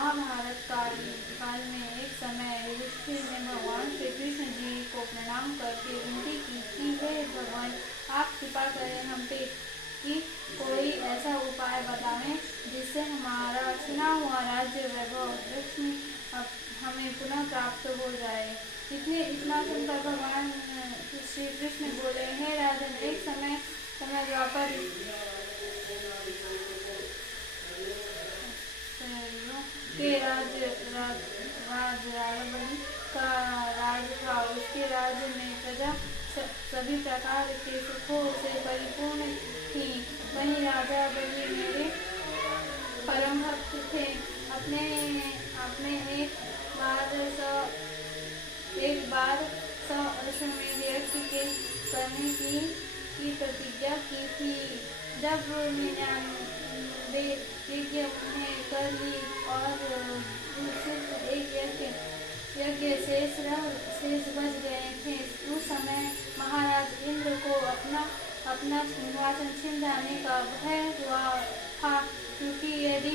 महाभारत काल में एक समय युधिष्ठिर ने भगवान श्री कृष्ण जी को प्रणाम करके विनती की कि हे भगवान, आप कृपा करें हम पे कि कोई ऐसा उपाय बताएं जिससे हमारा छिना हुआ राज्य वैभव लक्ष्मी हमें पुनः प्राप्त हो जाए। इतना सुनकर भगवान श्री कृष्ण बोले, हे राजन, एक समय द्वापर के राजबलि का राज था। उसके राज्य में प्रजा सभी प्रकार के सुखों से परिपूर्ण थी। वहीं राजा बलि मेरे परम भक्त थे। अपने एक बार अश्वमेध यज्ञ के करने की प्रतिज्ञा की थी। जब 99 यज्ञ उन्हें कर ली और सिर्फ एक यज्ञ शेष बच गए थे, उस समय महाराज इंद्र को अपना सिंहासन छिन जाने का भय हुआ था, क्योंकि यदि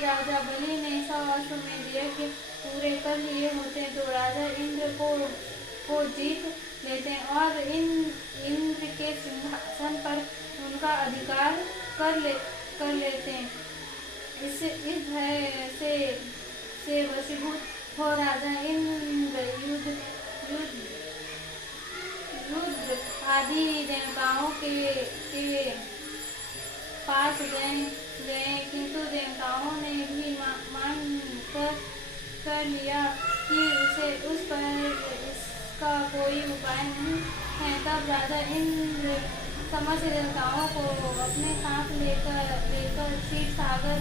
राजा बलि ने 100 अश्वमेध यज्ञ पूरे कर लिए होते तो राजा इंद्र को जीत लेते और इंद्र के सिंहासन पर उनका अधिकार कर लेते। इस भय से वशीभूत हो राजा इंद्र रुद्र आदि देवताओं के पास गए, किंतु देवताओं ने भी मान कर लिया कि उस पर इसका कोई उपाय नहीं है। तब राजा इंद्र समस्त देवताओं को अपने साथ लेकर क्षीर सागर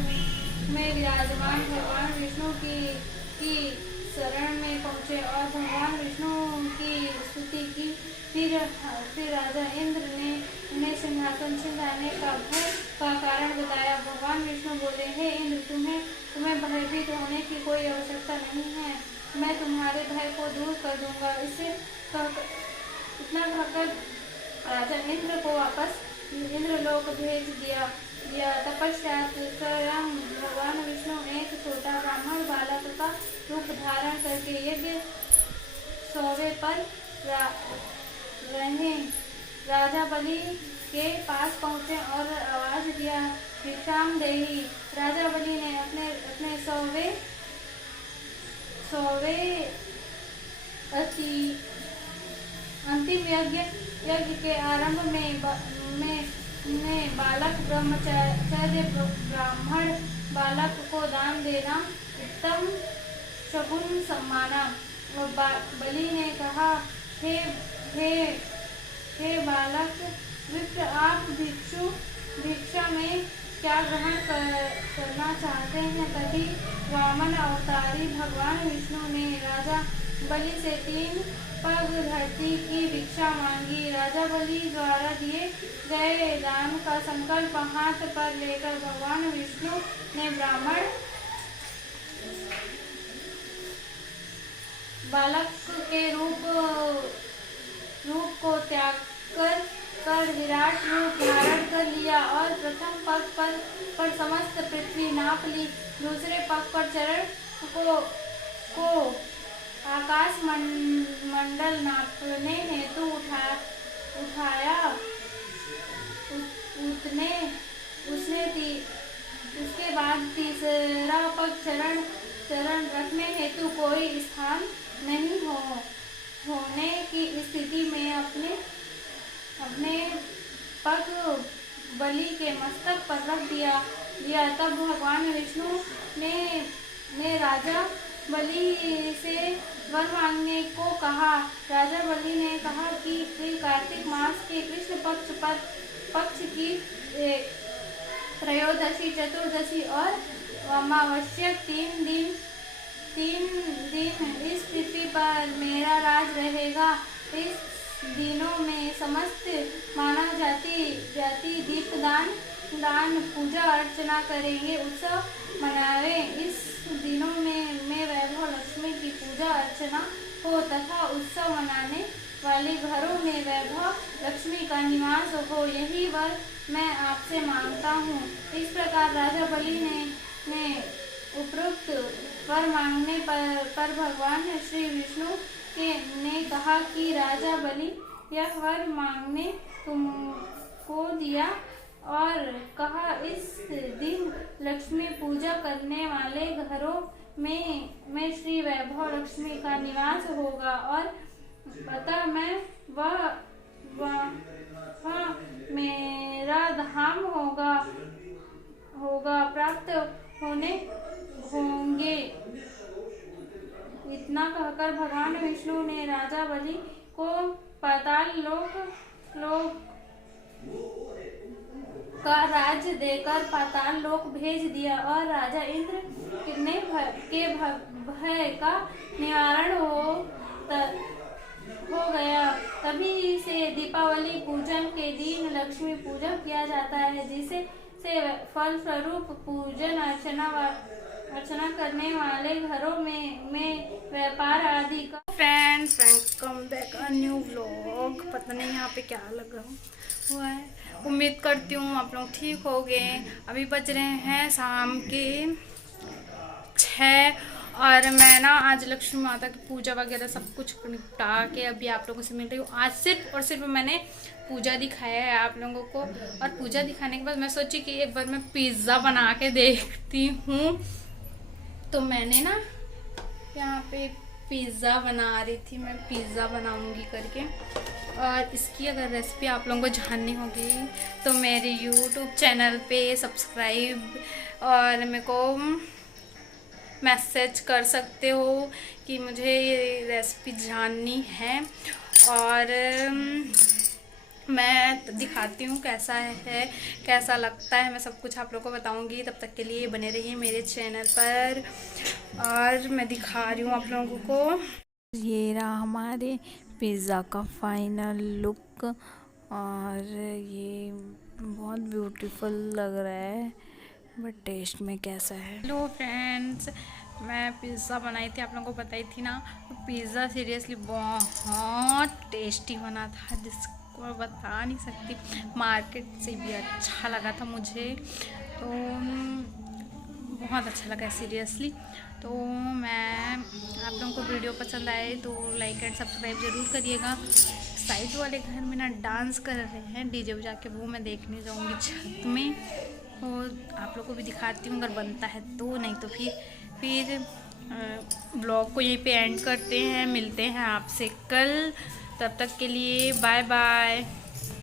में विराजमान भगवान विष्णु की शरण में पहुँचे और भगवान विष्णु की स्तुति की। फिर राजा इंद्र ने उन्हें सिंहासन छिन जाने का भय का कारण बताया। भगवान विष्णु बोले, हे इंद्र, तुम्हें भयभीत होने की कोई आवश्यकता नहीं है। मैं तुम्हारे भय को दूर कर दूंगा। इतना कहकर राजा इंद्र को वापस इंद्रलोक भेज दिया। तपश्चात स्वयं भगवान विष्णु एक छोटा ब्राह्मण बालक का रूप धारण करके यज्ञ सौवे पर रहे राजा बलि के पास पहुँचे और आवाज दिया, भिक्षाम देहि। राजा बलि ने अपने सौवे अंतिम यज्ञ के आरंभ में बालक ब्रह्मचर्य ब्राह्मण बालक को दान देना उत्तम शकुन सम्माना। बलि ने कहा, हे बालक विप्र, आप भिक्षा में क्या ग्रहण करना चाहते हैं? तभी वामन अवतारी भगवान विष्णु ने राजा बलि से 3 पग धरती की भिक्षा मांगी। राजा बलि द्वारा दिए गए दान का संकल्प हाथ पर लेकर भगवान विष्णु ने ब्राह्मण बालक के रूप को त्याग कर विराट रूप धारण कर लिया और प्रथम पग पर समस्त पृथ्वी नाप ली। दूसरे पग पर चरण को आकाश मंडल नापने हेतु उठाया। उसके बाद तीसरा पग चरण रखने हेतु कोई स्थान नहीं होने की स्थिति में अपने पग बलि के मस्तक पर रख दिया। तब भगवान विष्णु ने राजा बलि से वर मांगने को कहा। राजा बलि ने कहा कि कार्तिक मास के कृष्ण पक्ष की त्रयोदशी, चतुर्दशी और अमावस्या 3 दिन इस पृथ्वी पर मेरा राज रहेगा। इस दिनों में समस्त मानव जाति दीपदान पूजा अर्चना करेंगे, उत्सव मनावे। इस दिनों में वैभव लक्ष्मी की पूजा अर्चना हो तथा उत्सव मनाने वाले घरों में वैभव लक्ष्मी का निवास हो, यही वर मैं आपसे मांगता हूँ। इस प्रकार राजा बलि ने उपरोक्त वर मांगने पर भगवान श्री विष्णु ने कहा कि राजा बलि, यह वर मांगने तुमको दिया और कहा इस दिन लक्ष्मी पूजा करने वाले घरों में श्री वैभव लक्ष्मी का निवास होगा और पता मैं वह मेरा धाम होगा प्राप्त होंगे। इतना कहकर भगवान विष्णु ने राजा बलि को पाताल लोक का राज्य देकर पाताल लोक भेज दिया और राजा इंद्र के भय का निवारण हो गया। तभी से दीपावली पूजन के दिन लक्ष्मी पूजन किया जाता है, जिसे फल स्वरूप पूजन अर्चना करने वाले घरों में व्यापार आदि का। Friends, welcome back a new vlog. पता नहीं यहाँ पे क्या लगा हुआ है, उम्मीद करती हूँ आप लोग ठीक हो गए। अभी बज रहे हैं शाम के 6 और मैं ना आज लक्ष्मी माता की पूजा वगैरह सब कुछ निपटा के अभी आप लोगों से मिल रही हूँ। आज सिर्फ और सिर्फ मैंने पूजा दिखाया है आप लोगों को, और पूजा दिखाने के बाद मैं सोची कि एक बार मैं पिज़्ज़ा बना के देखती हूँ। तो मैंने ना यहाँ पे पिज़्ज़ा बना रही थी, मैं पिज़्ज़ा बनाऊंगी करके। और इसकी अगर रेसिपी आप लोगों को जाननी होगी तो मेरे यूट्यूब चैनल पे सब्सक्राइब और मेरे को मैसेज कर सकते हो कि मुझे ये रेसिपी जाननी है, और मैं दिखाती हूँ कैसा है, कैसा लगता है, मैं सब कुछ आप लोगों को बताऊँगी। तब तक के लिए बने रहिए मेरे चैनल पर। और मैं दिखा रही हूँ आप लोगों को, ये रहा हमारे पिज़्ज़ा का फाइनल लुक, और ये बहुत ब्यूटीफुल लग रहा है, बट टेस्ट में कैसा है। हेलो फ्रेंड्स, मैं पिज़्ज़ा बनाई थी, आप लोगों को बताई थी ना। तो पिज़्ज़ा सीरियसली बहुत टेस्टी बना था, जिसको मैं बता नहीं सकती। मार्केट से भी अच्छा लगा था मुझे, तो बहुत अच्छा लगा सीरियसली। तो मैं आप लोगों को वीडियो पसंद आए तो लाइक एंड सब्सक्राइब ज़रूर करिएगा। साइड वाले घर में ना डांस कर रहे हैं डीजे बजा के, वो मैं देखने जाऊँगी छत में, और आप लोग को भी दिखाती हूँ अगर बनता है तो। नहीं तो फिर ब्लॉग को यहीं पे एंड करते हैं। मिलते हैं आपसे कल, तब तक के लिए बाय बाय।